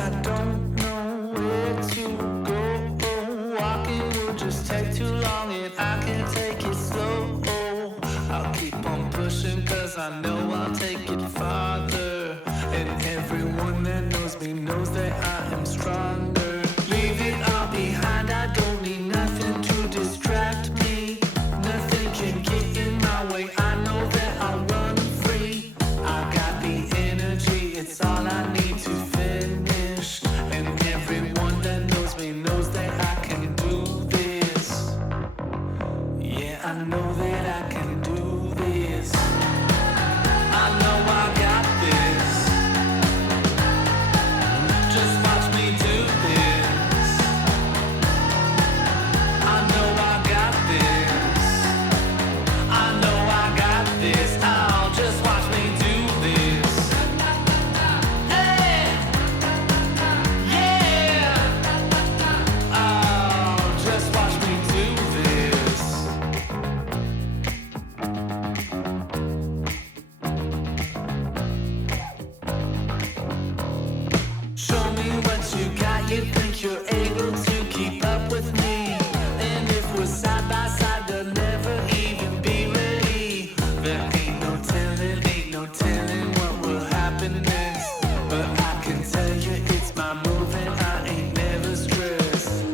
I don't know where to go. Walking will just take too long and I can take it slow. I'll keep on pushing cause I know I'll take it farther. And everyone that knows me knows that I am stronger. Leave it all behind, I don't need nothing to distract me. Nothing can get in my way, I know that I'll run free. I got the energy, it's all I need to finish. And everyone that knows me knows that I can do this. Yeah, I know that I can do this. I know I got this. Just watch me do this. I know I got this. I know I got this. Oh, just watch me do this. Hey, yeah. Oh, just watch me do this. Show me what you got, you think you're able to keep up with me. And if we're side by side, they'll never even be ready. There ain't no telling what will happen next. But I can tell you it's my move and I ain't never stressed.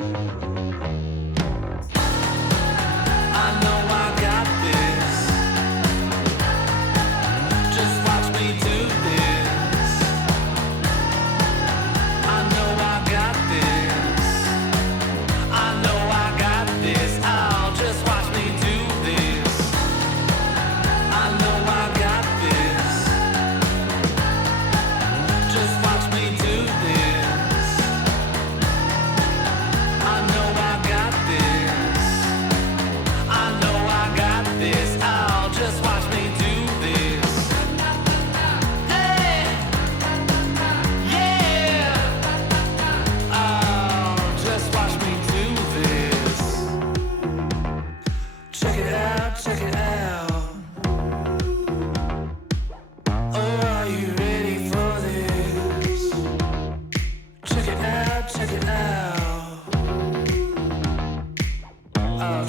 I know I got this. Just watch me do this. I know I got this. I know I got this. Oh, just watch me do this. I know I got this. Just watch me do this. I know I got this. I know I got this. Oh, just watch me do this. Hey, yeah. Oh, just watch me do this. Check it out, check it out. Oh, are you ready for this? Check it out, check it out. Oh,